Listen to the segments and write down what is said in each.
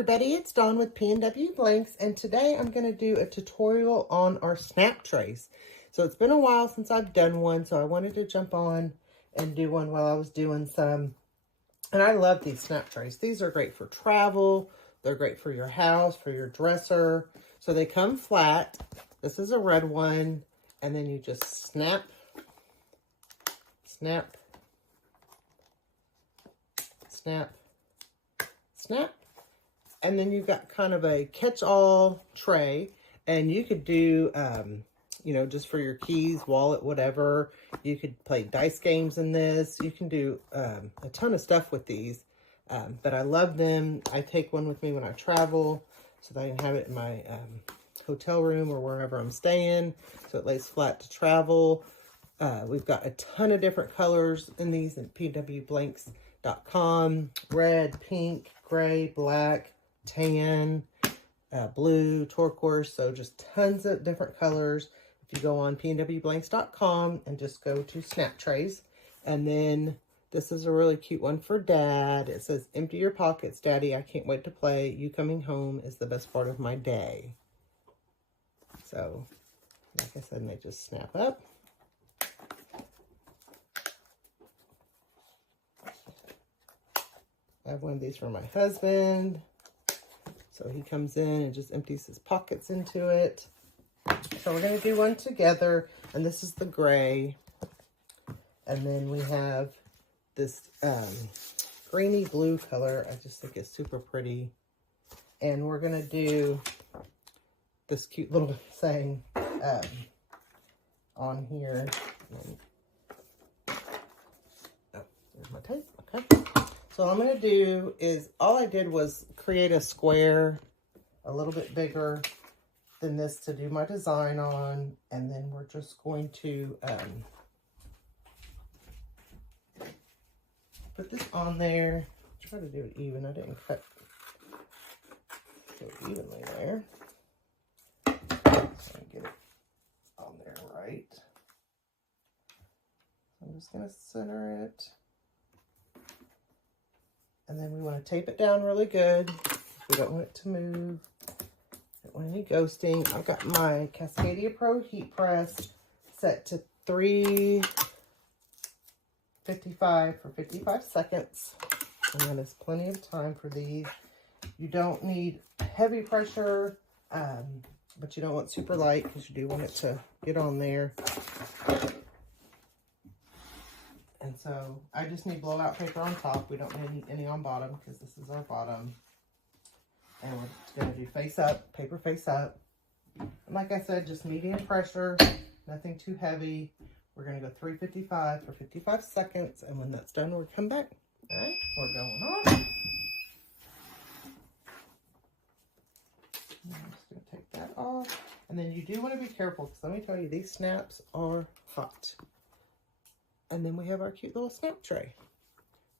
everybody, it's Dawn with PNW Blanks, and today I'm going to do a tutorial on our snap trays. So it's been a while since I've done one, so I wanted to jump on and do one while I was doing some. And I love these snap trays. These are great for travel, they're great for your house, for your dresser. So they come flat. This is a red one, and then you just snap, snap, snap, snap, and then you've got kind of a catch-all tray, and you could do you know, just for your keys, wallet, whatever. You could play dice games in this. You can do a ton of stuff with these, but I love them. I take one with me when I travel so that I can have it in my hotel room or wherever I'm staying, so it lays flat to travel. We've got a ton of different colors in these at pnwblanks.com. Red, pink, gray, black, tan, blue, turquoise. So just tons of different colors. If you go on pnwblanks.com and just go to snap trays. And then this is a really cute one for Dad. It says, "Empty your pockets, Daddy. I can't wait to play. You coming home is the best part of my day." So, like I said, they just snap up. I have one of these for my husband. So he comes in and just empties his pockets into it. So we're going to do one together. And this is the gray. And then we have this greeny blue color. I just think it's super pretty. And we're going to do this cute little saying on here. Oh, there's my tape. Okay. So what I'm going to do is, all I did was create a square a little bit bigger than this to do my design on. And then we're just going to put this on there. Try to do it even. I didn't cut it evenly there. So I get it on there right. I'm just going to center it. And then we want to tape it down really good. We don't want it to move. Don't want any ghosting. I've got my Cascadia Pro heat press set to 355 for 55 seconds. And that is plenty of time for these. You don't need heavy pressure, but you don't want super light because you do want it to get on there. And so I just need blowout paper on top. We don't need any on bottom because this is our bottom. And we're going to do face up, paper face up. And like I said, just medium pressure, nothing too heavy. We're going to go 355 for 55 seconds. And when that's done, we'll come back. All right, we're going on. I'm just going to take that off. And then you do want to be careful because let me tell you, these snaps are hot. And then we have our cute little snap tray.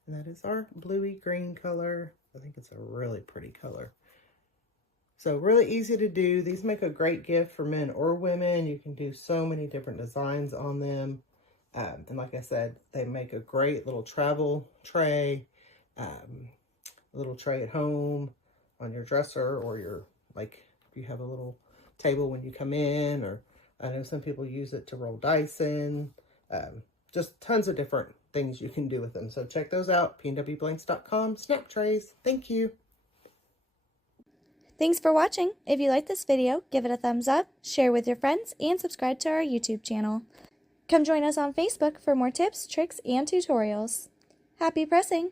And that is our bluey green color. I think it's a really pretty color. So really easy to do. These make a great gift for men or women. You can do so many different designs on them. And like I said, they make a great little travel tray. A little tray at home on your dresser, or your, like, if you have a little table when you come in, or I know some people use it to roll dice in. Just tons of different things you can do with them. So check those out, pnwblanks.com, snap trays. Thank you. Thanks for watching. If you like this video, give it a thumbs up, share with your friends, and subscribe to our YouTube channel. Come join us on Facebook for more tips, tricks, and tutorials. Happy pressing!